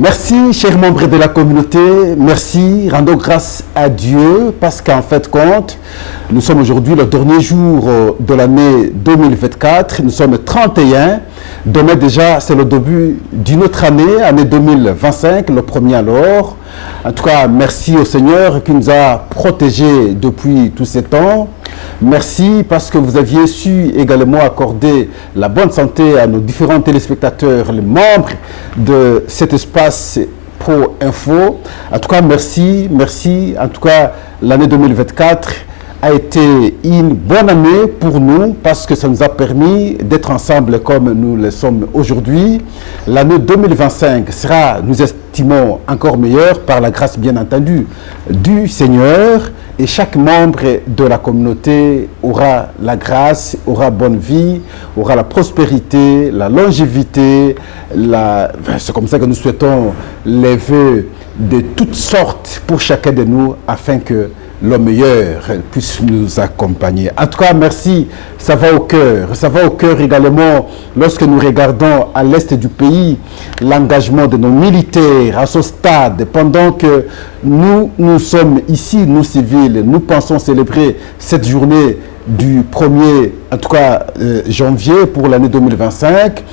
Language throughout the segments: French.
Merci, chers membres de la communauté. Merci, rendons grâce à Dieu parce qu'en fait compte, nous sommes aujourd'hui le dernier jour de l'année 2024. Nous sommes 31. Demain déjà, c'est le début d'une autre année, année 2025, le premier alors. En tout cas, merci au Seigneur qui nous a protégés depuis tous ces temps. Merci parce que vous aviez su également accorder la bonne santé à nos différents téléspectateurs, les membres de cet espace Pro Info. En tout cas, merci. En tout cas, l'année 2024 a été une bonne année pour nous parce que ça nous a permis d'être ensemble comme nous le sommes aujourd'hui. L'année 2025 sera, nous estimons, encore meilleure par la grâce bien entendu du Seigneur, et chaque membre de la communauté aura la grâce, aura bonne vie, aura la prospérité, la longévité. C'est comme ça que nous souhaitons les vœux de toutes sortes pour chacun de nous afin que le meilleur puisse nous accompagner. En tout cas, merci, ça va au cœur. Ça va au cœur également lorsque nous regardons à l'est du pays l'engagement de nos militaires à ce stade. Pendant que nous sommes ici, nous civils, nous pensons célébrer cette journée du 1er, en tout cas janvier pour l'année 2025.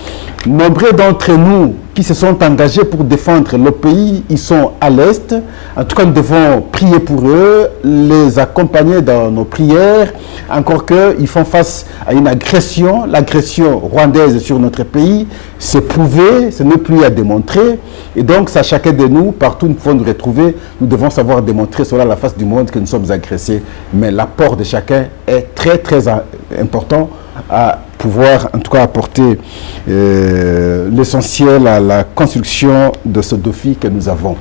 Nombreux d'entre nous qui se sont engagés pour défendre le pays, ils sont à l'Est. En tout cas, nous devons prier pour eux, les accompagner dans nos prières, encore qu'ils font face à une agression, l'agression rwandaise sur notre pays. C'est prouvé, ce n'est plus à démontrer. Et donc, c'est à chacun de nous, partout où nous pouvons nous retrouver, nous devons savoir démontrer cela à la face du monde que nous sommes agressés. Mais l'apport de chacun est très, très important à pouvoir en tout cas apporter l'essentiel à la construction de ce défi que nous avons.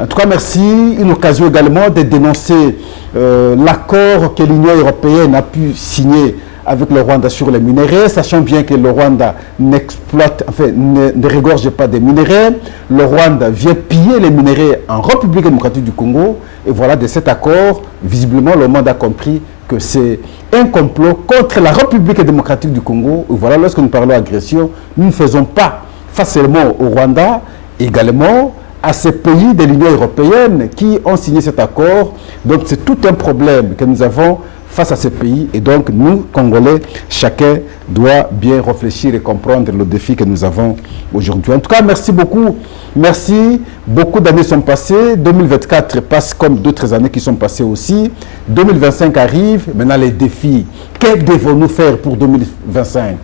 En tout cas, merci. Une occasion également de dénoncer l'accord que l'Union européenne a pu signer avec le Rwanda sur les minerais, sachant bien que le Rwanda n'exploite, enfin, ne regorge pas des minerais. Le Rwanda vient piller les minerais en République démocratique du Congo. Et voilà, de cet accord, visiblement, le monde a compris que c'est un complot contre la République démocratique du Congo. Et voilà, lorsque nous parlons d'agression, nous ne faisons pas facilement au Rwanda, également à ces pays de l'Union européenne qui ont signé cet accord. Donc c'est tout un problème que nous avons face à ces pays. Et donc nous, Congolais, chacun doit bien réfléchir et comprendre le défi que nous avons aujourd'hui. En tout cas, merci beaucoup. Merci. Beaucoup d'années sont passées. 2024 passe comme d'autres années qui sont passées aussi. 2025 arrive. Maintenant, les défis. Que devons-nous faire pour 2025?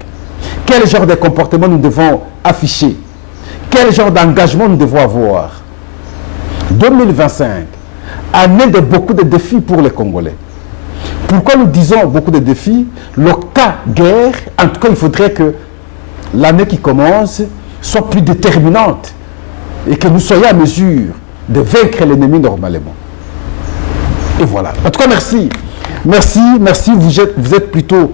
Quel genre de comportement nous devons afficher? Quel genre d'engagement nous devons avoir? 2025, année de beaucoup de défis pour les Congolais. Pourquoi nous disons beaucoup de défis? Le cas guerre, en tout cas, il faudrait que l'année qui commence soit plus déterminante et que nous soyons à mesure de vaincre l'ennemi normalement. Et voilà. En tout cas, merci. Merci. Vous êtes plutôt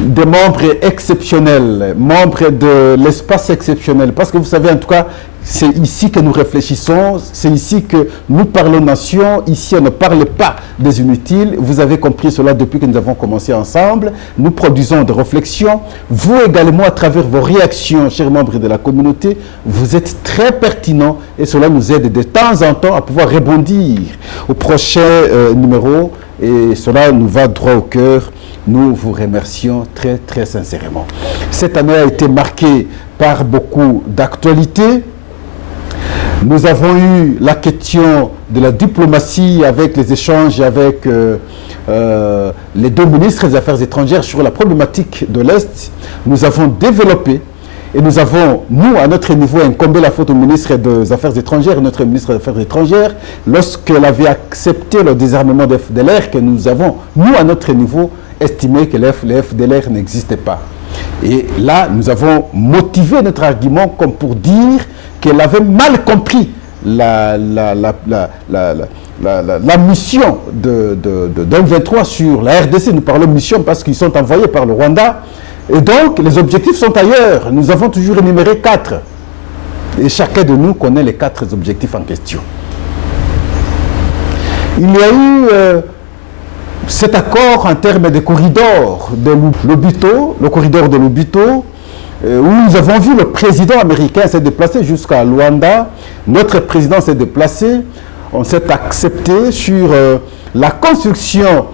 des membres exceptionnels, membres de l'espace exceptionnel. Parce que vous savez, en tout cas, c'est ici que nous réfléchissons, c'est ici que nous parlons nation, ici on ne parle pas des inutiles. Vous avez compris cela depuis que nous avons commencé ensemble. Nous produisons des réflexions. Vous également, à travers vos réactions, chers membres de la communauté, vous êtes très pertinents et cela nous aide de temps en temps à pouvoir rebondir au prochain numéro et cela nous va droit au cœur. Nous vous remercions très, très sincèrement. Cette année a été marquée par beaucoup d'actualités. Nous avons eu la question de la diplomatie avec les échanges avec les deux ministres des Affaires étrangères sur la problématique de l'Est. Nous avons développé et nous avons, nous, à notre niveau, incombé la faute au ministre des Affaires étrangères, notre ministre des Affaires étrangères, lorsqu'elle avait accepté le désarmement de FDLR, que nous avons, nous, à notre niveau, estimé que les FDLR n'existait pas. Et là, nous avons motivé notre argument comme pour dire qu'elle avait mal compris la mission d'un 23 sur la RDC. Nous parlons mission parce qu'ils sont envoyés par le Rwanda. Et donc, les objectifs sont ailleurs. Nous avons toujours énuméré 4. Et chacun de nous connaît les 4 objectifs en question. Il y a eu cet accord en termes de corridor de Lobito, le corridor de Lobito, où nous avons vu le président américain s'est déplacé jusqu'à Luanda. Notre président s'est déplacé. On s'est accepté sur la construction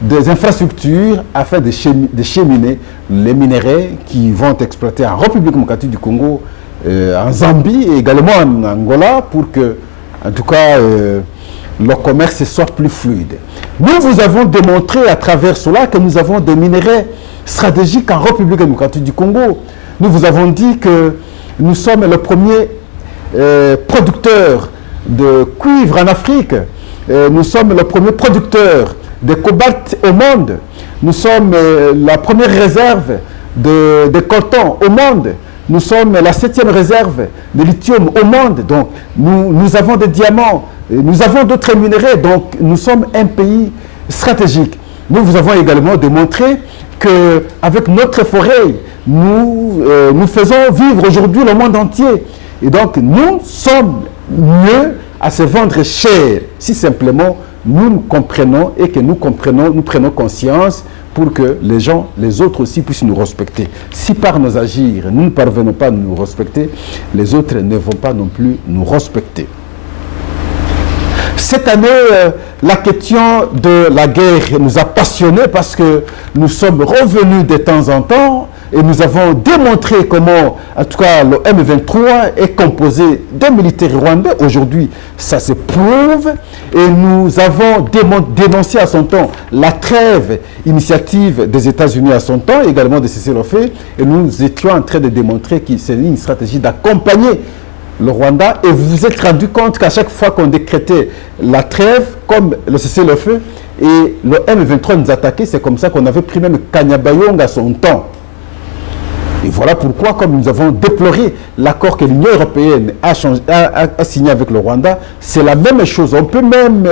des infrastructures afin de cheminer les minerais qui vont être exploités en République démocratique du Congo, en Zambie et également en Angola pour que, en tout cas, le commerce soit plus fluide. Nous vous avons démontré à travers cela que nous avons des minerais stratégiques en République démocratique du Congo. Nous vous avons dit que nous sommes le premier producteur de cuivre en Afrique. Nous sommes le premier producteur de cobalt au monde. Nous sommes la première réserve de coton au monde. Nous sommes la 7e réserve de lithium au monde. Donc, nous avons des diamants. Nous avons d'autres minéraux. Donc, nous sommes un pays stratégique. Nous vous avons également démontré qu'avec notre forêt, nous faisons vivre aujourd'hui le monde entier. Et donc, nous sommes mieux à se vendre cher si simplement nous comprenons et que nous prenons conscience pour que les gens, les autres aussi puissent nous respecter. Si par nos agirs, nous ne parvenons pas à nous respecter, les autres ne vont pas non plus nous respecter. Cette année, la question de la guerre nous a passionnés parce que nous sommes revenus de temps en temps et nous avons démontré comment, en tout cas, le M23 est composé de militaires rwandais. Aujourd'hui, ça se prouve. Et nous avons dénoncé à son temps la trêve initiative des États-Unis à son temps, également de cessez-le-feu. Et nous étions en train de démontrer que c'est une stratégie d'accompagner le Rwanda, et vous vous êtes rendu compte qu'à chaque fois qu'on décrétait la trêve, comme le cessez-le-feu, et le M23 nous attaquait, c'est comme ça qu'on avait pris même Kanyabayonga à son temps. Et voilà pourquoi, comme nous avons déploré l'accord que l'Union européenne a signé avec le Rwanda, c'est la même chose. On peut même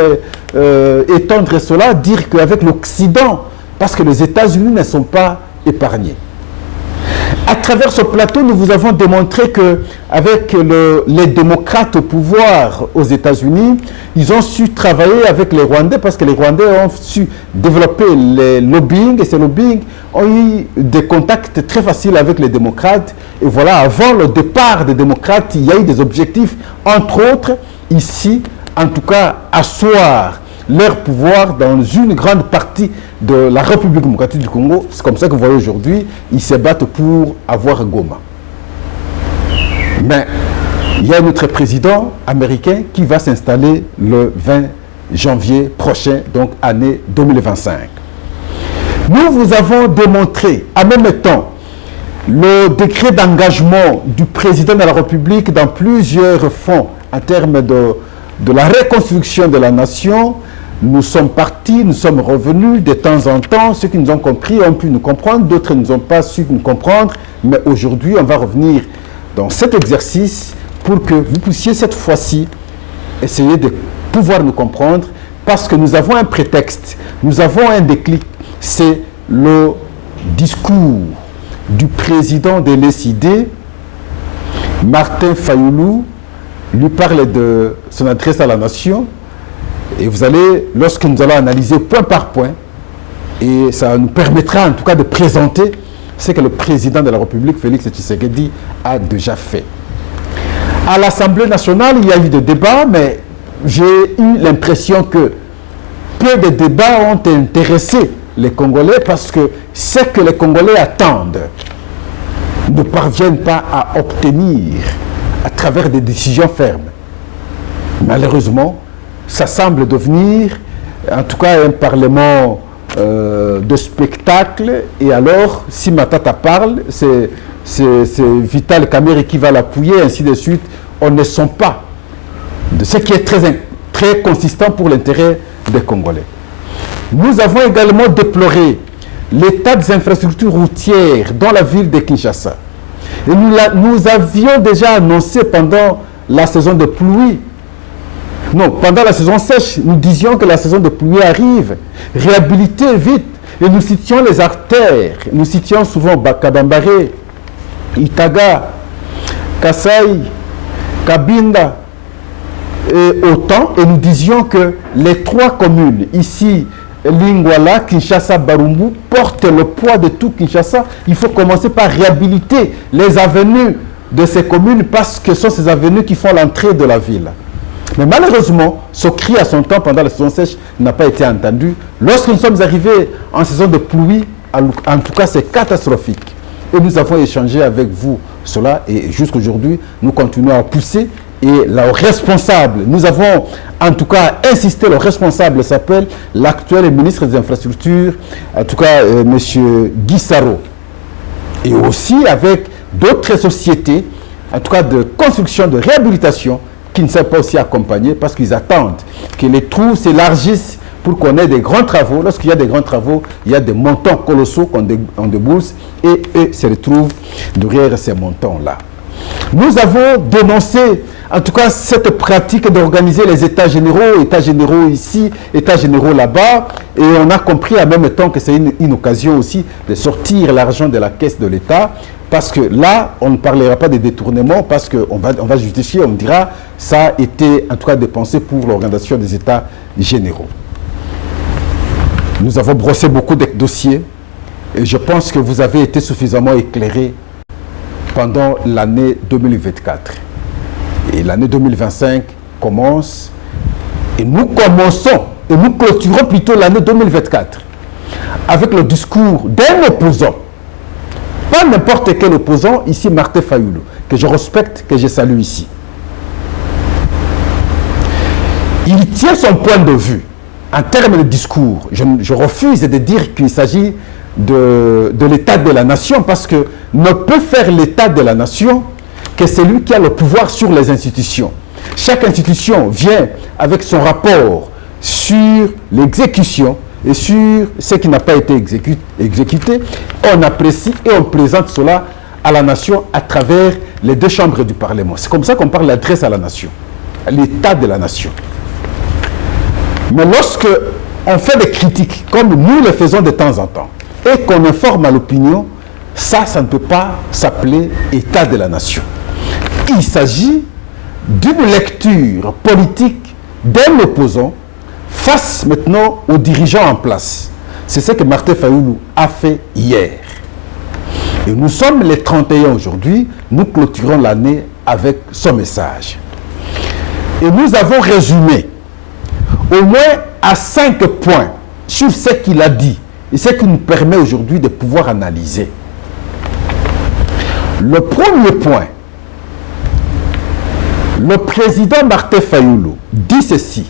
étendre cela, dire qu'avec l'Occident, parce que les États-Unis ne sont pas épargnés. À travers ce plateau, nous vous avons démontré qu'avec les démocrates au pouvoir aux États-Unis, ils ont su travailler avec les Rwandais parce que les Rwandais ont su développer les lobbying et ces lobbying ont eu des contacts très faciles avec les démocrates. Et voilà, avant le départ des démocrates, il y a eu des objectifs, entre autres, ici, en tout cas, asseoir leur pouvoir dans une grande partie de la République démocratique du Congo. C'est comme ça que vous voyez aujourd'hui, ils se battent pour avoir Goma. Mais il y a notre président américain qui va s'installer le 20 janvier prochain, donc année 2025. Nous vous avons démontré en même temps le décret d'engagement du président de la République dans plusieurs fonds en termes de la reconstruction de la nation. Nous sommes partis, nous sommes revenus de temps en temps. Ceux qui nous ont compris ont pu nous comprendre, d'autres ne nous ont pas su nous comprendre. Mais aujourd'hui, on va revenir dans cet exercice pour que vous puissiez cette fois-ci essayer de pouvoir nous comprendre parce que nous avons un prétexte, nous avons un déclic. C'est le discours du président de l'ESID, Martin Fayoulou, lui parle de son adresse à la nation. Et vous allez, lorsque nous allons analyser point par point, et ça nous permettra en tout cas de présenter ce que le président de la République, Félix Tshisekedi, a déjà fait. À l'Assemblée nationale, il y a eu des débats, mais j'ai eu l'impression que peu de débats ont intéressé les Congolais parce que ce que les Congolais attendent ne parviennent pas à obtenir à travers des décisions fermes. Malheureusement, ça semble devenir, en tout cas, un parlement de spectacle. Et alors, si Matata parle, c'est Vital Kamerhe qui va l'appuyer, ainsi de suite. On ne sent pas de ce qui est très consistant pour l'intérêt des Congolais. Nous avons également déploré l'état des infrastructures routières dans la ville de Kinshasa. Et nous avions déjà annoncé pendant la saison de pluie. Non, pendant la saison sèche, nous disions que la saison de pluie arrive. Réhabiliter vite. Et nous citions les artères. Nous citions souvent Kabambare, Itaga, Kasai, Kabinda et autant. Et nous disions que les trois communes, ici, Lingwala, Kinshasa, Barumbu portent le poids de tout Kinshasa. Il faut commencer par réhabiliter les avenues de ces communes parce que ce sont ces avenues qui font l'entrée de la ville. Mais malheureusement, ce cri à son temps pendant la saison sèche n'a pas été entendu. Lorsque nous sommes arrivés en saison de pluie, en tout cas c'est catastrophique. Et nous avons échangé avec vous cela et jusqu'à aujourd'hui, nous continuons à pousser. Et le responsable, nous avons en tout cas insisté, le responsable s'appelle l'actuel ministre des Infrastructures, en tout cas M. Guy Saro. Et aussi avec d'autres sociétés, en tout cas de construction, de réhabilitation, qui ne sont pas aussi accompagnées parce qu'ils attendent que les trous s'élargissent pour qu'on ait des grands travaux. Lorsqu'il y a des grands travaux, il y a des montants colossaux qu'on débourse et eux se retrouvent derrière ces montants-là. Nous avons dénoncé en tout cas cette pratique d'organiser les états généraux ici, états généraux là-bas, et on a compris en même temps que c'est une occasion aussi de sortir l'argent de la caisse de l'État, parce que là, on ne parlera pas de détournement, parce qu'on va justifier, on dira, ça a été en tout cas dépensé pour l'organisation des états généraux. Nous avons brossé beaucoup de dossiers, et je pense que vous avez été suffisamment éclairés pendant l'année 2024. Et l'année 2025 commence, et nous commençons, et nous clôturons plutôt l'année 2024 avec le discours d'un opposant, pas n'importe quel opposant, ici Martin Fayulu, que je respecte, que je salue ici. Il tient son point de vue en termes de discours. Je refuse de dire qu'il s'agit de l'état de la nation, parce que ne peut faire l'état de la nation que c'est lui qui a le pouvoir sur les institutions. Chaque institution vient avec son rapport sur l'exécution et sur ce qui n'a pas été exécuté. On apprécie et on présente cela à la nation à travers les deux chambres du Parlement. C'est comme ça qu'on parle l'adresse à la nation, à l'état de la nation. Mais lorsque on fait des critiques, comme nous le faisons de temps en temps, et qu'on informe à l'opinion, ça ne peut pas s'appeler état de la nation. Il s'agit d'une lecture politique d'un opposant face maintenant aux dirigeants en place. C'est ce que Martin Fayulu a fait hier. Et nous sommes les 31 aujourd'hui, nous clôturons l'année avec son message. Et nous avons résumé au moins à 5 points sur ce qu'il a dit et ce qui nous permet aujourd'hui de pouvoir analyser. Le premier point, le président Martin Fayulu dit ceci: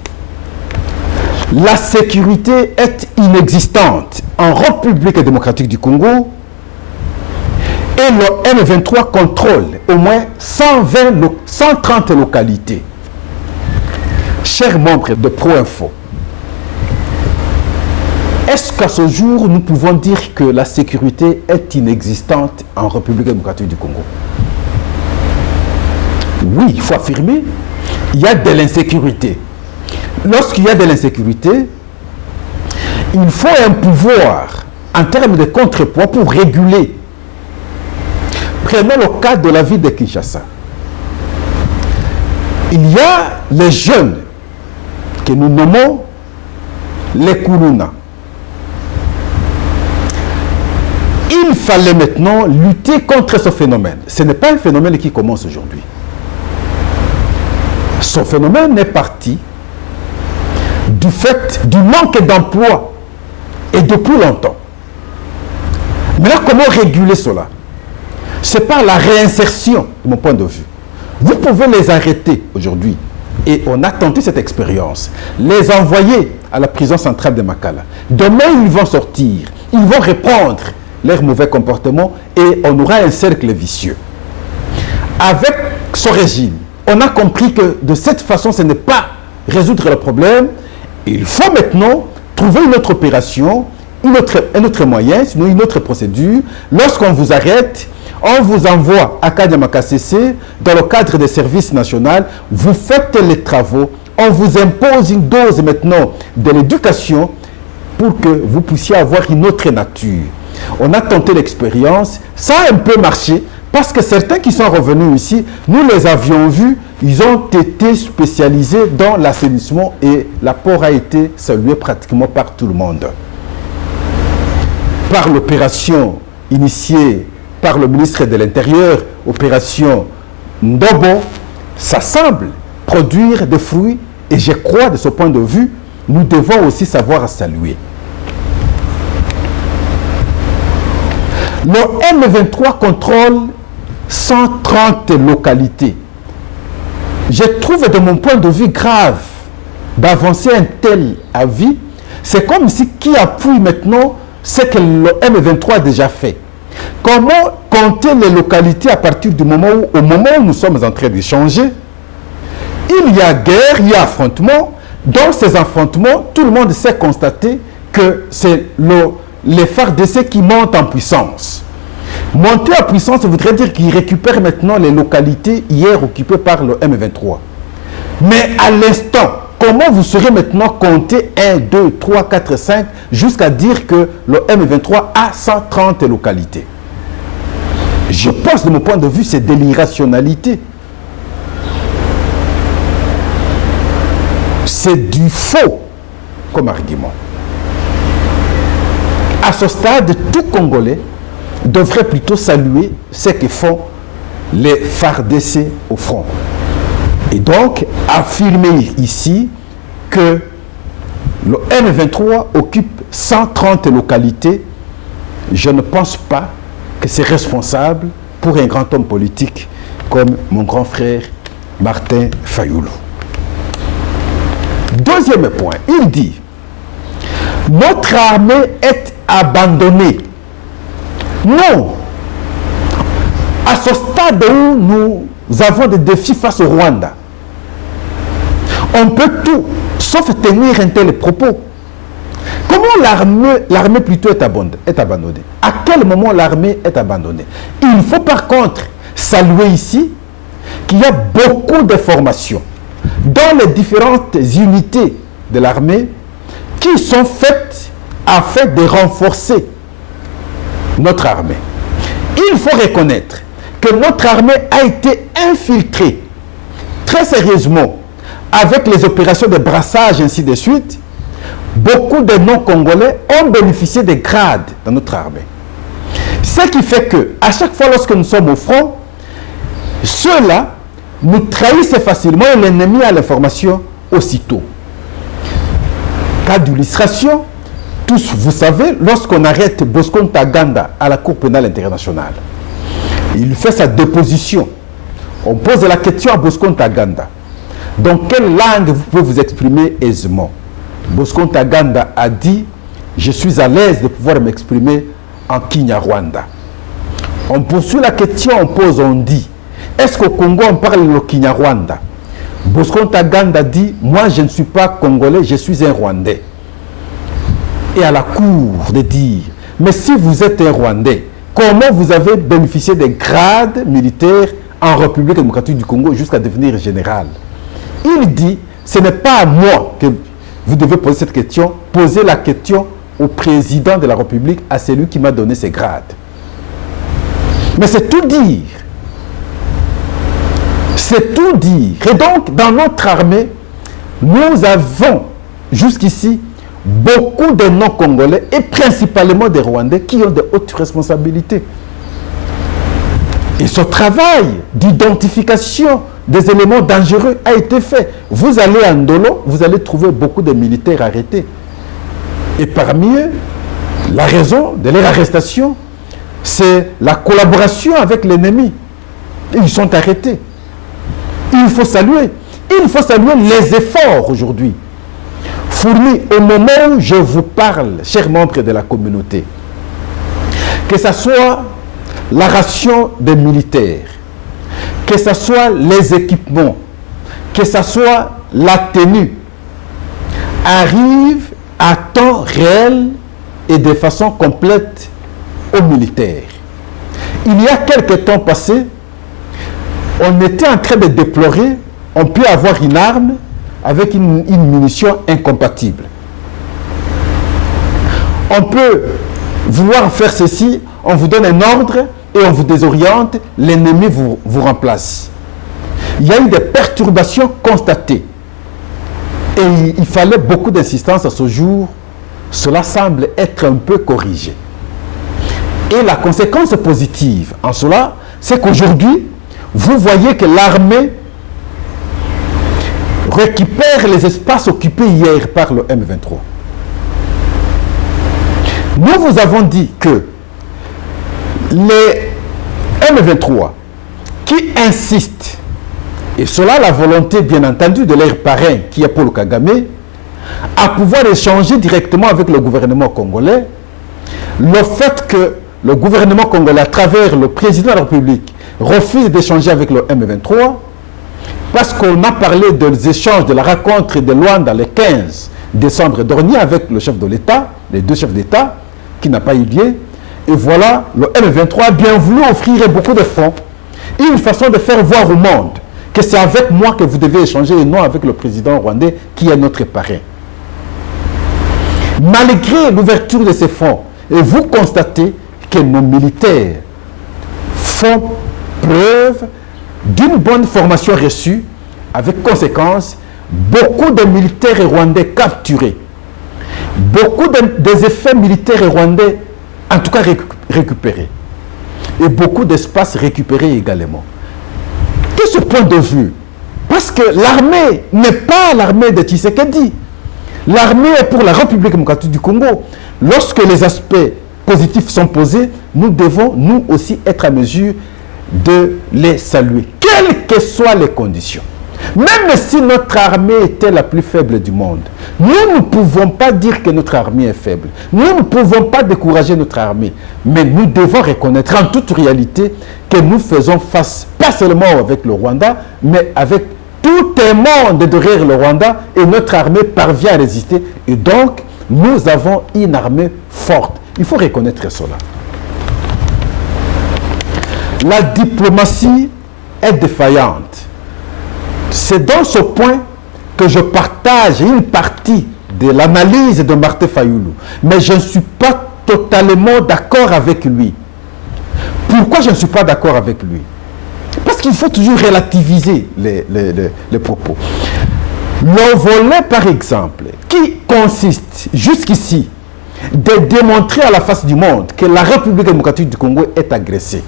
la sécurité est inexistante en République démocratique du Congo et le M23 contrôle au moins 130 localités. Chers membres de ProInfo, est-ce qu'à ce jour, nous pouvons dire que la sécurité est inexistante en République démocratique du Congo? Oui, il faut affirmer, il y a de l'insécurité. Lorsqu'il y a de l'insécurité, il faut un pouvoir en termes de contrepoids pour réguler. Prenons le cas de la ville de Kinshasa. Il y a les jeunes que nous nommons les Koulouna. Il fallait maintenant lutter contre ce phénomène. Ce n'est pas un phénomène qui commence aujourd'hui. Ce phénomène est parti du fait du manque d'emploi et depuis longtemps. Maintenant, comment réguler cela? C'est par la réinsertion, de mon point de vue. Vous pouvez les arrêter aujourd'hui, et on a tenté cette expérience, les envoyer à la prison centrale de Makala. Demain, ils vont sortir, ils vont reprendre leur mauvais comportement et on aura un cercle vicieux. Avec ce régime, on a compris que de cette façon, ce n'est pas résoudre le problème. Il faut maintenant trouver une autre opération, un autre moyen, sinon une autre procédure. Lorsqu'on vous arrête, on vous envoie à Kadiamaka-CC dans le cadre des services nationaux, vous faites les travaux, on vous impose une dose maintenant de l'éducation pour que vous puissiez avoir une autre nature. On a tenté l'expérience, ça a un peu marché, Parce que certains qui sont revenus ici, nous les avions vus, ils ont été spécialisés dans l'assainissement et l'apport a été salué pratiquement par tout le monde. Par l'opération initiée par le ministre de l'Intérieur, opération Ndobo, ça semble produire des fruits et je crois, de ce point de vue, nous devons aussi savoir saluer. Le M23 contrôle 130 localités. Je trouve de mon point de vue grave d'avancer un tel avis. C'est comme si qui appuie maintenant ce que le M23 a déjà fait. Comment compter les localités à partir du moment où, au moment où nous sommes en train d'échanger, il y a guerre, il y a affrontement. Dans ces affrontements, tout le monde sait constater que c'est les FARDC qui montent en puissance. Monter en puissance, ça voudrait dire qu'ils récupèrent maintenant les localités hier occupées par le M23. Mais à l'instant, comment vous serez maintenant compter 1, 2, 3, 4, 5 jusqu'à dire que le M23 a 130 localités? Je pense, de mon point de vue, c'est de l'irrationalité. C'est du faux comme argument. À ce stade, tout Congolais devrait plutôt saluer ce que font les FARDC au front. Et donc, affirmer ici que le M23 occupe 130 localités, je ne pense pas que c'est responsable pour un grand homme politique comme mon grand frère Martin Fayoulou. Deuxième point, il dit « Notre armée est abandonnée ». Non. À ce stade où nous avons des défis face au Rwanda, on peut tout, sauf tenir un tel propos. Comment l'armée plutôt est abandonnée? À quel moment l'armée est abandonnée? Il faut par contre saluer ici qu'il y a beaucoup de formations dans les différentes unités de l'armée qui sont faites afin de renforcer notre armée. Il faut reconnaître que notre armée a été infiltrée très sérieusement avec les opérations de brassage ainsi de suite. Beaucoup de non-congolais ont bénéficié des grades dans notre armée. Ce qui fait que, à chaque fois lorsque nous sommes au front, ceux-là nous trahissent facilement et l'ennemi a l'information aussitôt. Cas d'illustration, tous vous savez, lorsqu'on arrête Bosco Ntaganda à la Cour pénale internationale, il fait sa déposition. On pose la question à Bosco Ntaganda. Dans quelle langue vous pouvez vous exprimer aisément? Bosco Ntaganda a dit « Je suis à l'aise de pouvoir m'exprimer en Kinyarwanda ». On poursuit la question, on pose, on dit « Est-ce qu'au Congo on parle le Kinyarwanda ?» Bosco Ntaganda dit « Moi je ne suis pas congolais, je suis un Rwandais ». Et à la cour de dire « Mais si vous êtes un Rwandais, comment vous avez bénéficié des grades militaires en République démocratique du Congo jusqu'à devenir général ?» Il dit « Ce n'est pas à moi que vous devez poser cette question, posez la question au président de la République, à celui qui m'a donné ces grades. » Mais c'est tout dire. C'est tout dire. Et donc, dans notre armée, nous avons jusqu'ici beaucoup de non-congolais et principalement des Rwandais qui ont de hautes responsabilités. Et ce travail d'identification des éléments dangereux a été fait. Vous allez à Ndolo, vous allez trouver beaucoup de militaires arrêtés. Et parmi eux, la raison de leur arrestation, c'est la collaboration avec l'ennemi. Ils sont arrêtés. Il faut saluer les efforts aujourd'hui fournis au moment où je vous parle, chers membres de la communauté. Que ce soit la ration des militaires, que ce soit les équipements, que ce soit la tenue, arrive à temps réel et de façon complète aux militaires. Il y a quelques temps passés, on était en train de déplorer, on peut avoir une arme avec une munition incompatible. On peut vouloir faire ceci, on vous donne un ordre, et on vous désoriente, l'ennemi vous remplace. Il y a eu des perturbations constatées. Et il fallait beaucoup d'insistance à ce jour. Cela semble être un peu corrigé. Et la conséquence positive en cela, c'est qu'aujourd'hui, vous voyez que l'armée récupère les espaces occupés hier par le M23. Nous vous avons dit que les M23 qui insistent, et cela la volonté bien entendu de leur parrain qui est Paul Kagame, à pouvoir échanger directement avec le gouvernement congolais, le fait que le gouvernement congolais, à travers le président de la République, refuse d'échanger avec le M23, parce qu'on a parlé des échanges, de la rencontre de Luanda le 15 décembre dernier avec le chef de l'État, les deux chefs d'État, qui n'a pas eu lieu. Et voilà, le M23 a bien voulu offrir beaucoup de fonds, une façon de faire voir au monde que c'est avec moi que vous devez échanger et non avec le président rwandais qui est notre parrain. Malgré l'ouverture de ces fonds, et vous constatez que nos militaires font preuve d'une bonne formation reçue, avec conséquence, beaucoup de militaires rwandais capturés, beaucoup des effets militaires rwandais, en tout cas récupérés, et beaucoup d'espaces récupérés également. De ce point de vue, parce que l'armée n'est pas l'armée de Tshisekedi, l'armée est pour la République démocratique du Congo. Lorsque les aspects positifs sont posés, nous devons, nous aussi, être à mesure de les saluer, quelles que soient les conditions. Même si notre armée était la plus faible du monde, nous ne pouvons pas dire que notre armée est faible. Nous ne pouvons pas décourager notre armée. Mais nous devons reconnaître en toute réalité que nous faisons face, pas seulement avec le Rwanda, mais avec tout un monde derrière le Rwanda, et notre armée parvient à résister. Et donc, nous avons une armée forte. Il faut reconnaître cela. La diplomatie est défaillante. C'est dans ce point que je partage une partie de l'analyse de Martin Fayulu. Mais je ne suis pas totalement d'accord avec lui. Pourquoi je ne suis pas d'accord avec lui? Parce qu'il faut toujours relativiser les propos. Le volet, par exemple, qui consiste jusqu'ici de démontrer à la face du monde que la République démocratique du Congo est agressée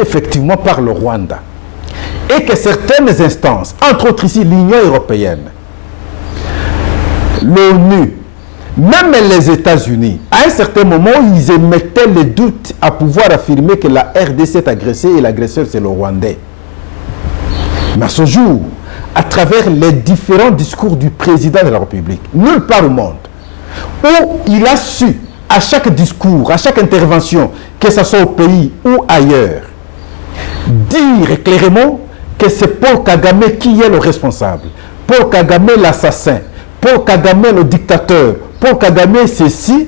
effectivement par le Rwanda, et que certaines instances, entre autres ici l'Union européenne, l'ONU, même les États-Unis, à un certain moment, ils émettaient les doutes à pouvoir affirmer que la RDC est agressée et l'agresseur c'est le Rwandais. Mais à ce jour, à travers les différents discours du président de la République, nulle part au monde, où il a su, à chaque discours, à chaque intervention, que ce soit au pays ou ailleurs, dire clairement que c'est Paul Kagame qui est le responsable. Paul Kagame l'assassin. Paul Kagame le dictateur. Paul Kagame ceci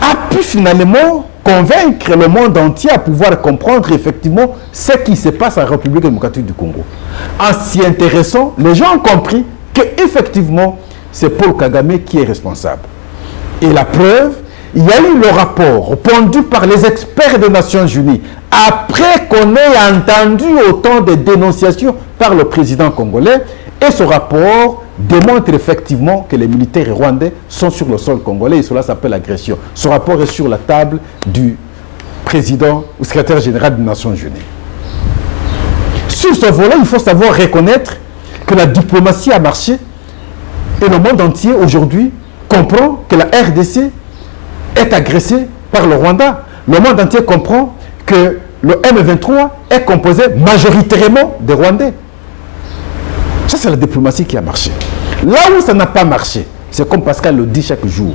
a pu finalement convaincre le monde entier à pouvoir comprendre effectivement ce qui se passe en République démocratique du Congo. En s'y intéressant, les gens ont compris qu'effectivement, c'est Paul Kagame qui est responsable. Et la preuve, il y a eu le rapport pondu par les experts des Nations Unies après qu'on ait entendu autant de dénonciations par le président congolais. Et ce rapport démontre effectivement que les militaires rwandais sont sur le sol congolais et cela s'appelle agression. Ce rapport est sur la table du président ou secrétaire général des Nations Unies. Sur ce volet, il faut savoir reconnaître que la diplomatie a marché et le monde entier aujourd'hui comprend que la RDC est agressée par le Rwanda. Le monde entier comprend que le M23 est composé majoritairement des Rwandais. Ça, c'est la diplomatie qui a marché. Là où ça n'a pas marché, c'est comme Pascal le dit chaque jour.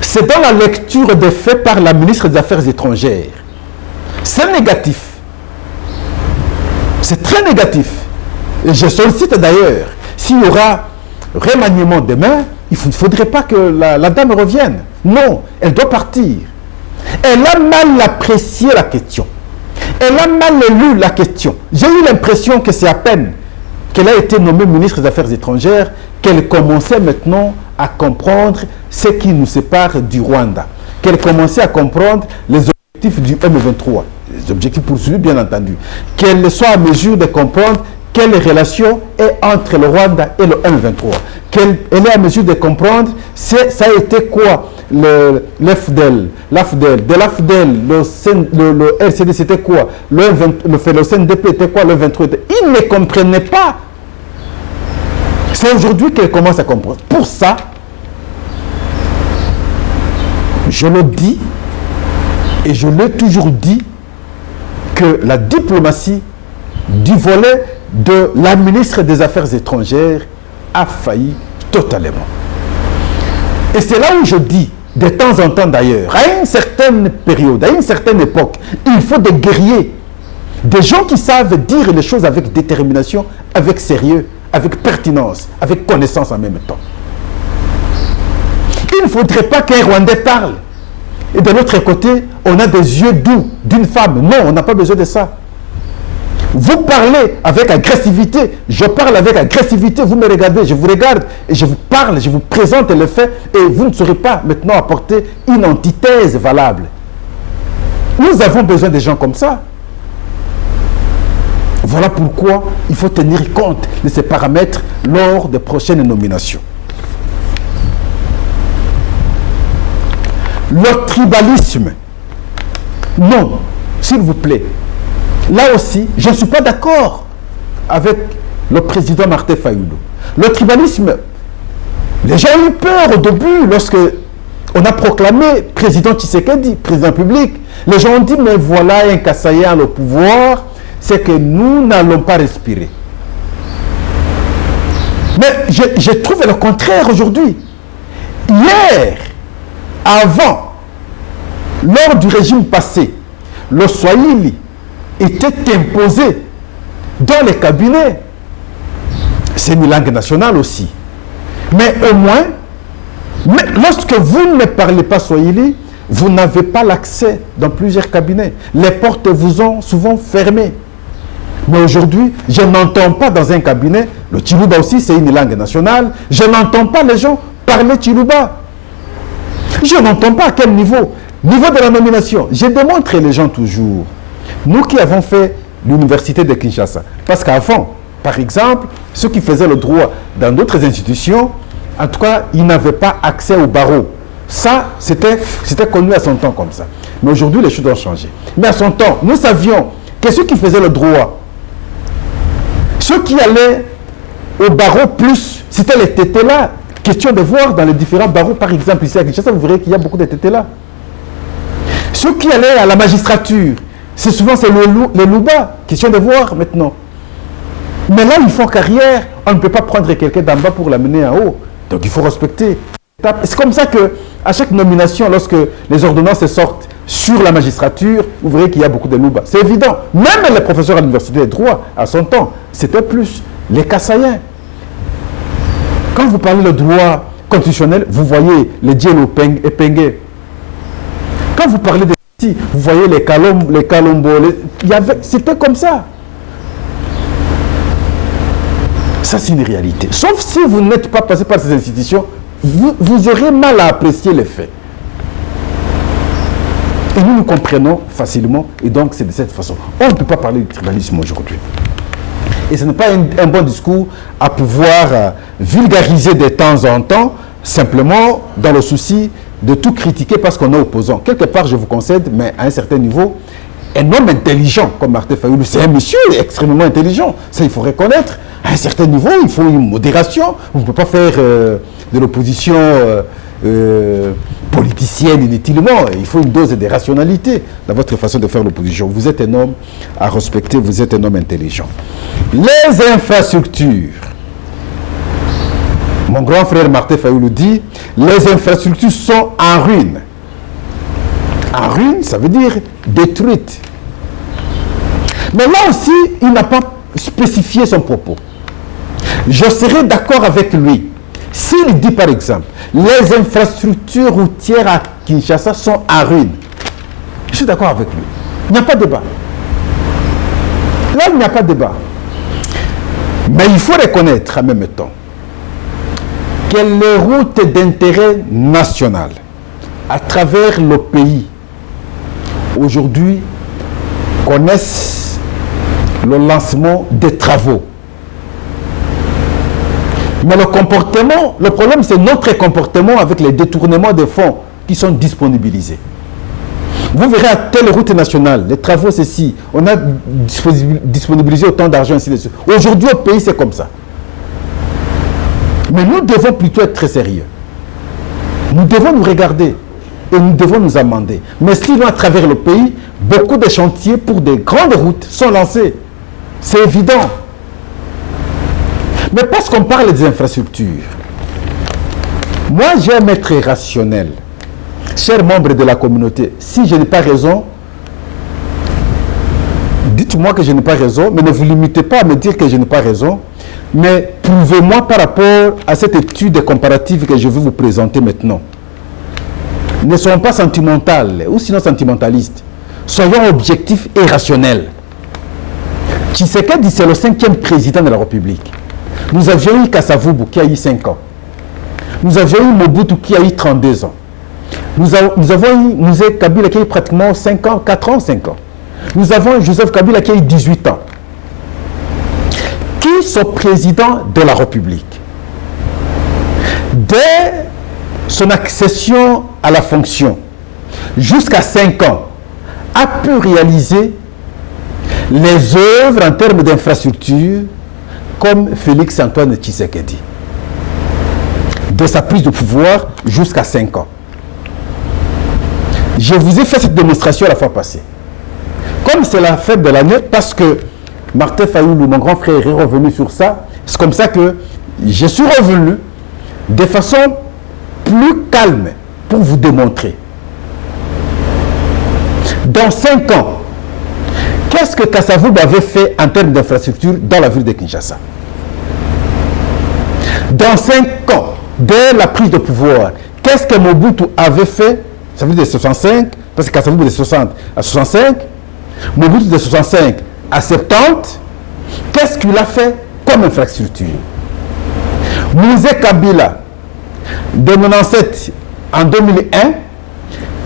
C'est dans la lecture des faits par la ministre des Affaires étrangères. C'est négatif. C'est très négatif. Et je sollicite d'ailleurs, s'il y aura remaniement demain, il ne faudrait pas que la dame revienne. Non, elle doit partir. Elle a mal apprécié la question. Elle a mal lu la question. J'ai eu l'impression que c'est à peine qu'elle a été nommée ministre des Affaires étrangères qu'elle commençait maintenant à comprendre ce qui nous sépare du Rwanda. qu'elle commençait à comprendre les objectifs du M23, les objectifs poursuivis bien entendu, qu'elle soit à mesure de comprendre quelle relation est entre le Rwanda et le M23, qu'elle est à mesure de comprendre ça a été quoi l'AFDEL, de l'AFDEL, le RCD c'était quoi, le CNDP était quoi, le 23 était... Ils ne comprenaient pas. C'est aujourd'hui qu'elle commence à comprendre. Pour ça, je le dis, et je l'ai toujours dit, que la diplomatie du volet de la ministre des Affaires étrangères a failli totalement. Et c'est là où je dis, de temps en temps d'ailleurs, à une certaine période, à une certaine époque, il faut des guerriers, des gens qui savent dire les choses avec détermination, avec sérieux, avec pertinence, avec connaissance en même temps. Il ne faudrait pas qu'un Rwandais parle. Et de l'autre côté, on a des yeux doux d'une femme. Non, on n'a pas besoin de ça. Vous parlez avec agressivité, je parle avec agressivité, vous me regardez, je vous regarde et je vous parle, je vous présente les faits et vous ne saurez pas maintenant apporter une antithèse valable. Nous avons besoin de gens comme ça. Voilà pourquoi il faut tenir compte de ces paramètres lors des prochaines nominations. Le tribalisme, non, s'il vous plaît. Là aussi, je ne suis pas d'accord avec le président Martin Fayulu. Le tribalisme, les gens ont eu peur au début lorsque on a proclamé président Tshisekedi, président public. Les gens ont dit, mais voilà un Kassaïen au pouvoir, c'est que nous n'allons pas respirer. Mais je trouve le contraire aujourd'hui. Hier, avant, lors du régime passé, le Swahili était imposé dans les cabinets. C'est une langue nationale aussi. Mais au moins, lorsque vous ne parlez pas Swahili, vous n'avez pas l'accès dans plusieurs cabinets. Les portes vous ont souvent fermées. Mais aujourd'hui, je n'entends pas dans un cabinet, le Chiluba aussi c'est une langue nationale, je n'entends pas les gens parler Chiluba. Je n'entends pas à quel niveau. Niveau de la nomination, je démontre les gens toujours. Nous qui avons fait l'université de Kinshasa, parce qu'avant, par exemple, ceux qui faisaient le droit dans d'autres institutions, en tout cas, ils n'avaient pas accès au barreau. Ça, c'était connu à son temps comme ça. Mais aujourd'hui, les choses ont changé. Mais à son temps, nous savions que ceux qui faisaient le droit, ceux qui allaient au barreau plus, c'était les tétés là. Question de voir dans les différents barreaux, par exemple, ici à Kinshasa, vous verrez qu'il y a beaucoup de tétés là. Ceux qui allaient à la magistrature, c'est souvent les louba. Question de voir maintenant. Mais là, ils font carrière. On ne peut pas prendre quelqu'un d'en bas pour l'amener en haut. Donc, il faut respecter. C'est comme ça qu'à chaque nomination, lorsque les ordonnances sortent sur la magistrature, vous verrez qu'il y a beaucoup de louba. C'est évident. Même les professeurs à l'université de droit, à son temps, c'était plus les Kassaïens. Quand vous parlez de droit constitutionnel, vous voyez les Djelo Epenge. Quand vous parlez de vous voyez les Kalombo, c'était comme ça. Ça, c'est une réalité. Sauf si vous n'êtes pas passé par ces institutions, vous aurez mal à apprécier les faits. Et nous comprenons facilement, et donc c'est de cette façon. On ne peut pas parler du tribalisme aujourd'hui. Et ce n'est pas un bon discours à pouvoir vulgariser de temps en temps, simplement dans le souci de tout critiquer parce qu'on est opposant. Quelque part, je vous concède, mais à un certain niveau, un homme intelligent comme Martin Fayulu, c'est un monsieur extrêmement intelligent. Ça, il faut reconnaître. À un certain niveau, il faut une modération. Vous ne pouvez pas faire de l'opposition politicienne inutilement. Il faut une dose de rationalité dans votre façon de faire l'opposition. Vous êtes un homme à respecter, vous êtes un homme intelligent. Les infrastructures. Mon grand frère Martin Fayulu dit, les infrastructures sont en ruine. En ruine, ça veut dire détruite. Mais là aussi, il n'a pas spécifié son propos. Je serais d'accord avec lui s'il dit par exemple, les infrastructures routières à Kinshasa sont en ruine. Je suis d'accord avec lui. Il n'y a pas de débat. Là, il n'y a pas de débat. Mais il faut reconnaître en même temps que les routes d'intérêt national, à travers le pays, aujourd'hui, connaissent le lancement des travaux. Mais le problème, c'est notre comportement avec les détournements des fonds qui sont disponibilisés. Vous verrez à telle route nationale, les travaux, ceci, on a disponibilisé autant d'argent ainsi de suite. Aujourd'hui, au pays, c'est comme ça. Mais nous devons plutôt être très sérieux. Nous devons nous regarder et nous devons nous amender. Mais sinon, à travers le pays, beaucoup de chantiers pour des grandes routes sont lancés. C'est évident. Mais parce qu'on parle des infrastructures, moi j'aime être rationnel. Chers membres de la communauté, si je n'ai pas raison, dites-moi que je n'ai pas raison, mais ne vous limitez pas à me dire que je n'ai pas raison, mais prouvez-moi par rapport à cette étude comparative que je vais vous présenter maintenant. Ne soyons pas sentimentales ou sinon sentimentalistes. Soyons objectifs et rationnels. Tshisekedi, c'est le 5e président de la République. Nous avions eu Kasavubu qui a eu 5 ans. Nous avions eu Mobutu qui a eu 32 ans. Nous avons eu Mouzé Kabila qui a eu pratiquement 5 ans, 4 ans, 5 ans. Nous avons Joseph Kabila qui a eu 18 ans. Qui sont présidents de la République? Dès son accession à la fonction, jusqu'à 5 ans, a pu réaliser les œuvres en termes d'infrastructure comme Félix Antoine Tshisekedi. De sa prise de pouvoir jusqu'à 5 ans. Je vous ai fait cette démonstration la fois passée. Comme c'est la fête de l'année, parce que Martin Fayoulou, mon grand frère, est revenu sur ça, c'est comme ça que je suis revenu de façon plus calme pour vous démontrer. Dans 5 ans, qu'est-ce que Kasavubu avait fait en termes d'infrastructure dans la ville de Kinshasa? Dans 5 ans, dès la prise de pouvoir, qu'est-ce que Mobutu avait fait? Ça veut dire de 65, parce que Kasavubu de 60 à 65, Mobutu de 65 à 70, qu'est-ce qu'il a fait comme infrastructure? Mouzé Kabila, de 97 en 2001,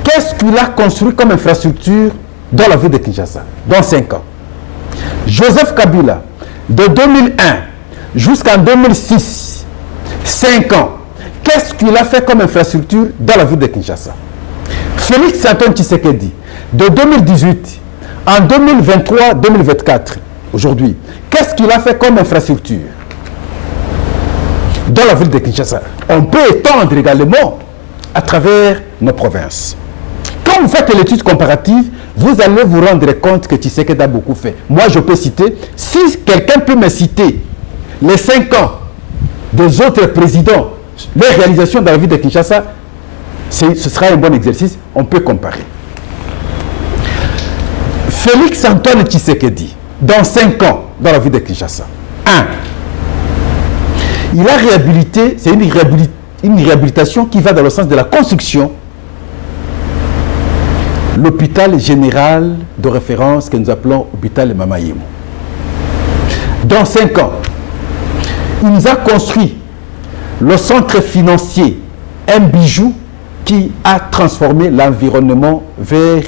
qu'est-ce qu'il a construit comme infrastructure dans la ville de Kinshasa, dans 5 ans? Joseph Kabila, de 2001 jusqu'en 2006, 5 ans, qu'est-ce qu'il a fait comme infrastructure dans la ville de Kinshasa? Félix Antoine Tshisekedi, de 2018 en 2023-2024, aujourd'hui, qu'est-ce qu'il a fait comme infrastructure dans la ville de Kinshasa? On peut étendre également à travers nos provinces. Quand vous faites l'étude comparative, vous allez vous rendre compte que Tshisekedi a beaucoup fait. Moi, je peux citer, si quelqu'un peut me citer les 5 ans des autres présidents, les réalisations dans la ville de Kinshasa, ce sera un bon exercice, on peut comparer. Félix Antoine Tshisekedi, dans 5 ans, dans la ville de Kinshasa, 1. Il a réhabilité, c'est une réhabilitation qui va dans le sens de la construction, l'hôpital général de référence que nous appelons hôpital Mama Yemo. Dans 5 ans, il nous a construit le centre financier, un bijou qui a transformé l'environnement vers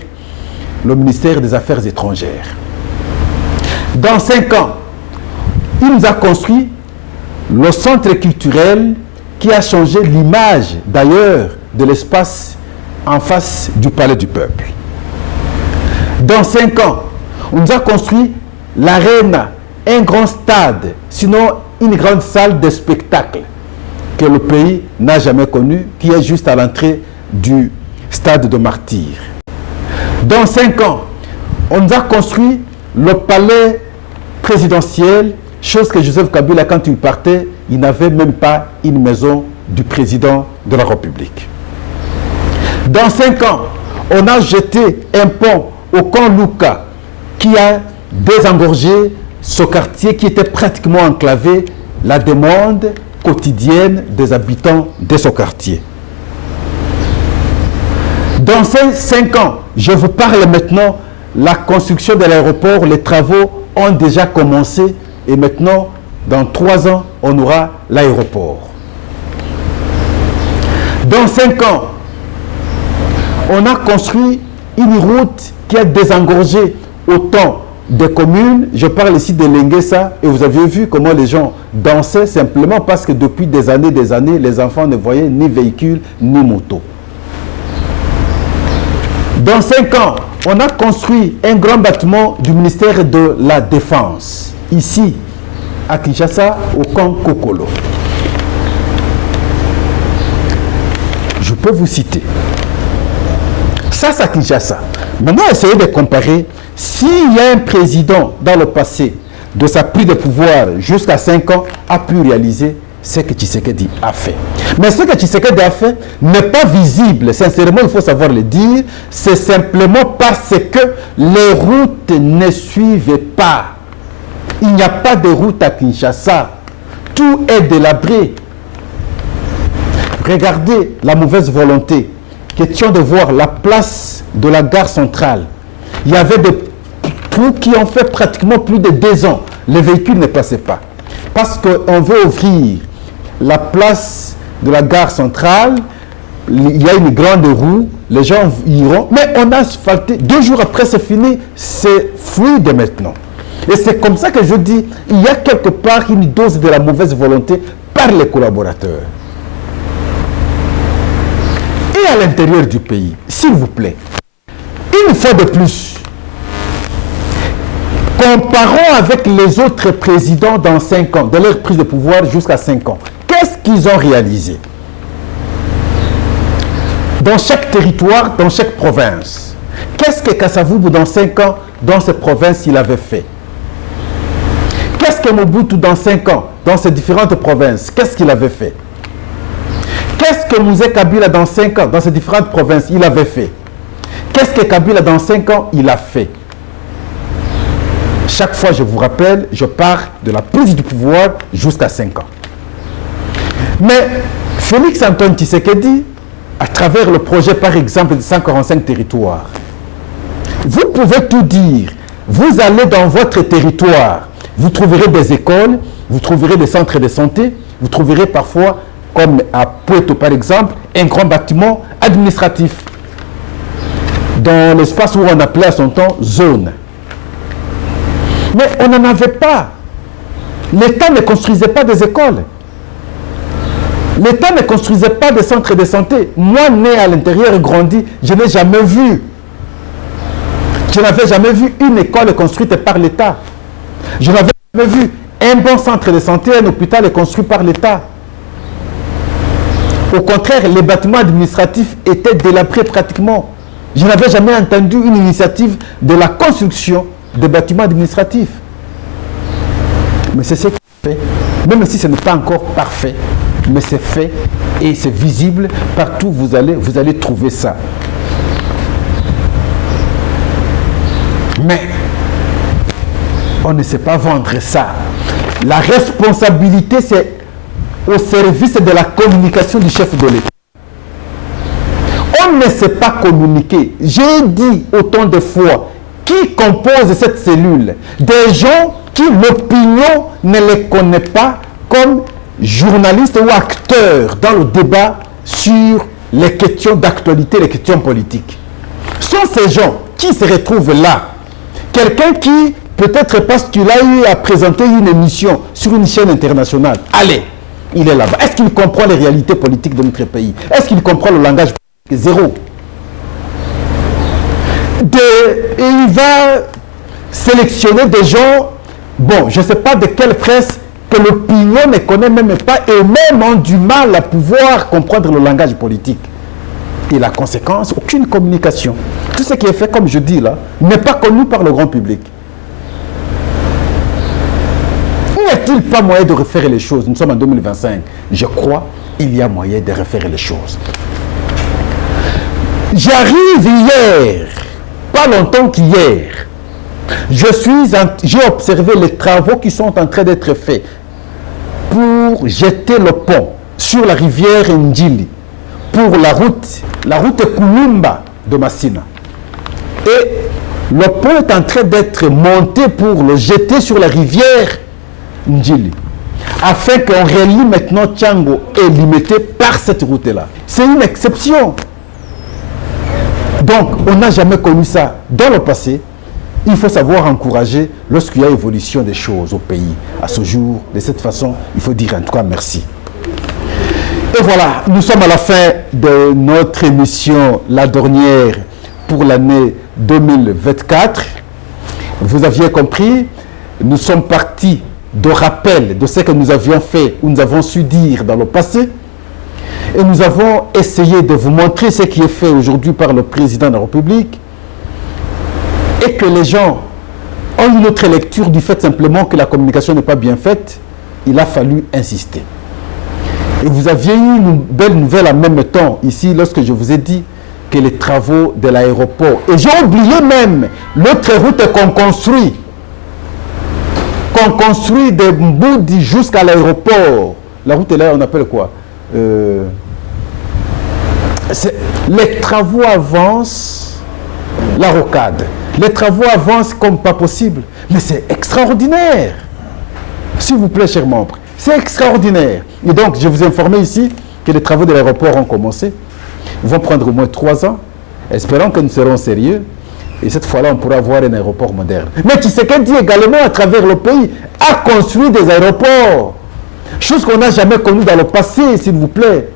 le ministère des Affaires étrangères. Dans 5 ans, il nous a construit le centre culturel qui a changé l'image d'ailleurs de l'espace en face du palais du peuple. Dans 5 ans, on nous a construit l'Arena, un grand stade, sinon une grande salle de spectacle que le pays n'a jamais connue, qui est juste à l'entrée du stade de Martyrs. Dans 5 ans, on nous a construit le palais présidentiel, chose que Joseph Kabila, quand il partait, il n'avait même pas une maison du président de la République. Dans 5 ans, on a jeté un pont au camp Luka qui a désengorgé ce quartier qui était pratiquement enclavé, la demande quotidienne des habitants de ce quartier. Dans ces 5 ans, je vous parle maintenant, la construction de l'aéroport, les travaux ont déjà commencé et maintenant, dans 3 ans, on aura l'aéroport. Dans 5 ans, On a construit une route qui a désengorgé autant des communes. Je parle ici de Lenguesa et vous avez vu comment les gens dansaient simplement parce que depuis des années, les enfants ne voyaient ni véhicule ni moto. Dans 5 ans, on a construit un grand bâtiment du ministère de la Défense, ici, à Kinshasa, au camp Kokolo. Je peux vous citer. Ça, c'est à Kinshasa. Maintenant, essayez de comparer. S'il y a un président dans le passé, de sa prise de pouvoir jusqu'à 5 ans, a pu réaliser ce que Tshisekedi a fait. Mais ce que Tshisekedi a fait n'est pas visible. Sincèrement, il faut savoir le dire. C'est simplement parce que les routes ne suivent pas. Il n'y a pas de route à Kinshasa. Tout est délabré. Regardez la mauvaise volonté. Question de voir la place de la gare centrale. Il y avait des trous qui ont fait pratiquement plus de 2 ans. Les véhicules ne passaient pas. Parce qu'on veut ouvrir la place de la gare centrale, il y a une grande roue, les gens iront, mais on a asphalté, 2 jours après c'est fini, c'est fluide maintenant. Et c'est comme ça que je dis, il y a quelque part une dose de la mauvaise volonté par les collaborateurs. Et à l'intérieur du pays, s'il vous plaît, une fois de plus, comparons avec les autres présidents dans 5 ans, de leur prise de pouvoir jusqu'à 5 ans. Qu'est-ce qu'ils ont réalisé? Dans chaque territoire, dans chaque province. Qu'est-ce que Kasavubu dans 5 ans, dans ces provinces, il avait fait? Qu'est-ce que Mobutu dans 5 ans, dans ces différentes provinces, qu'est-ce qu'il avait fait? Qu'est-ce que Mouzé Kabila dans 5 ans, dans ces différentes provinces, il avait fait? Qu'est-ce que Kabila dans 5 ans, il a fait? Chaque fois, je vous rappelle, je pars de la prise du pouvoir jusqu'à 5 ans. Mais Félix Antoine Tshisekedi, à travers le projet, par exemple, de 145 territoires, vous pouvez tout dire. Vous allez dans votre territoire, vous trouverez des écoles, vous trouverez des centres de santé, vous trouverez parfois, comme à Puerto par exemple, un grand bâtiment administratif dans l'espace où on appelait à son temps zone. Mais on n'en avait pas. L'État ne construisait pas des écoles. L'État ne construisait pas des centres de santé. Moi, né à l'intérieur et grandi, je n'ai jamais vu. Je n'avais jamais vu une école construite par l'État. Je n'avais jamais vu un bon centre de santé, un hôpital construit par l'État. Au contraire, les bâtiments administratifs étaient délabrés pratiquement. Je n'avais jamais entendu une initiative de la construction des bâtiments administratifs. Mais c'est ce qui est fait. Même si ce n'est pas encore parfait, mais c'est fait et c'est visible. Partout vous allez trouver ça. Mais on ne sait pas vendre ça. La responsabilité, c'est au service de la communication du chef de l'État. On ne sait pas communiquer. J'ai dit autant de fois, qui compose cette cellule? Des gens qui l'opinion ne les connaît pas comme journalistes ou acteurs dans le débat sur les questions d'actualité, les questions politiques. Ce sont ces gens qui se retrouvent là. Quelqu'un qui, peut-être parce qu'il a eu à présenter une émission sur une chaîne internationale, allez, il est là-bas. Est-ce qu'il comprend les réalités politiques de notre pays? Est-ce qu'il comprend le langage politique? Zéro. Et il va sélectionner des gens, bon, je ne sais pas de quelle presse, que l'opinion ne connaît même pas et même ont du mal à pouvoir comprendre le langage politique. Et la conséquence, aucune communication. Tout ce qui est fait, comme je dis là, n'est pas connu par le grand public. N'y a-t-il pas moyen de refaire les choses? Nous sommes en 2025. Je crois qu'il y a moyen de refaire les choses. J'arrive hier, pas longtemps qu'hier. J'ai observé les travaux qui sont en train d'être faits pour jeter le pont sur la rivière Ndjili, pour la route Kulumba de Massina. Et le pont est en train d'être monté pour le jeter sur la rivière Ndjili, afin qu'on relie maintenant Tchango et Limité par cette route-là. C'est une exception. Donc, on n'a jamais connu ça dans le passé. Il faut savoir encourager lorsqu'il y a évolution des choses au pays. À ce jour, de cette façon, il faut dire en tout cas merci. Et voilà, nous sommes à la fin de notre émission, la dernière pour l'année 2024. Vous aviez compris, nous sommes partis de rappel de ce que nous avions fait ou nous avons su dire dans le passé. Et nous avons essayé de vous montrer ce qui est fait aujourd'hui par le président de la République et que les gens ont une autre lecture du fait simplement que la communication n'est pas bien faite. Il a fallu insister. Et vous aviez eu une belle nouvelle en même temps ici lorsque je vous ai dit que les travaux de l'aéroport, et j'ai oublié même l'autre route qu'on construit de Mboudi jusqu'à l'aéroport. La route est là, on appelle quoi? Les travaux avancent, la rocade. Les travaux avancent comme pas possible. Mais c'est extraordinaire. S'il vous plaît, chers membres, c'est extraordinaire. Et donc, je vous ai informé ici que les travaux de l'aéroport ont commencé. Ils vont prendre au moins 3 ans. Espérons que nous serons sérieux. Et cette fois-là, on pourra avoir un aéroport moderne. Mais Tshisekedi également, à travers le pays, a construit des aéroports. Chose qu'on n'a jamais connue dans le passé, s'il vous plaît.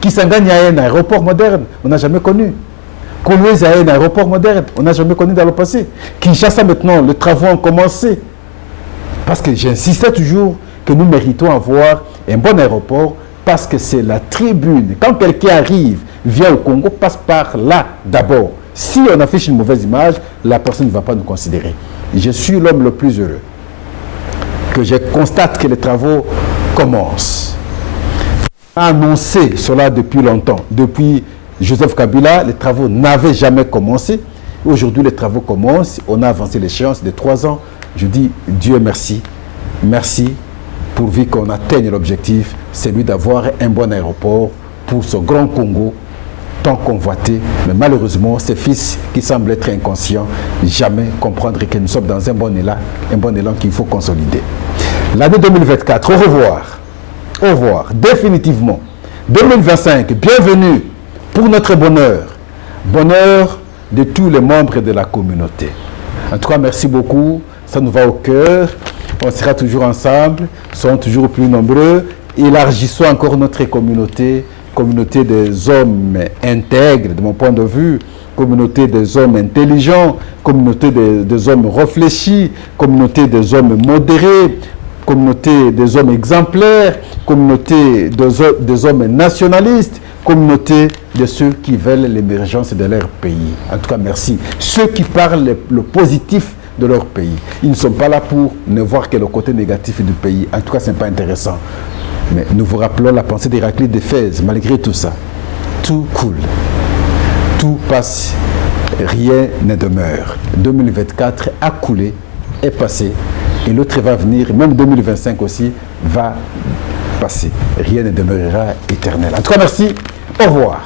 Kisangani a un aéroport moderne, on n'a jamais connu. Kolwezi a un aéroport moderne, on n'a jamais connu dans le passé. Kinshasa maintenant, les travaux ont commencé. Parce que j'insistais toujours que nous méritons avoir un bon aéroport parce que c'est la tribune. Quand quelqu'un arrive, vient au Congo, passe par là d'abord. Si on affiche une mauvaise image, la personne ne va pas nous considérer. Je suis l'homme le plus heureux que je constate que les travaux commencent. On a annoncé cela depuis longtemps. Depuis Joseph Kabila, les travaux n'avaient jamais commencé. Aujourd'hui, les travaux commencent. On a avancé l'échéance de 3 ans. Je dis Dieu merci. Merci pourvu qu'on atteigne l'objectif, celui d'avoir un bon aéroport pour ce grand Congo tant convoité. Mais malheureusement, ces fils qui semblent être inconscients, jamais comprendre que nous sommes dans un bon élan qu'il faut consolider. L'année 2024, au revoir. Au revoir, définitivement. 2025, bienvenue pour notre bonheur. Bonheur de tous les membres de la communauté. En tout cas, merci beaucoup. Ça nous va au cœur. On sera toujours ensemble, serons toujours plus nombreux. Élargissons encore notre communauté, communauté des hommes intègres, de mon point de vue, communauté des hommes intelligents, communauté des hommes réfléchis, communauté des hommes modérés, communauté des hommes exemplaires, communauté des hommes nationalistes, communauté de ceux qui veulent l'émergence de leur pays. En tout cas, merci. Ceux qui parlent le positif de leur pays. Ils ne sont pas là pour ne voir que le côté négatif du pays. En tout cas, ce n'est pas intéressant. Mais nous vous rappelons la pensée d'Héraclite d'Éphèse. Malgré tout ça, tout coule. Tout passe. Rien ne demeure. 2024 a coulé, est passé. Et l'autre va venir, même 2025 aussi, va passer. Rien ne demeurera éternel. En tout cas, merci. Au revoir.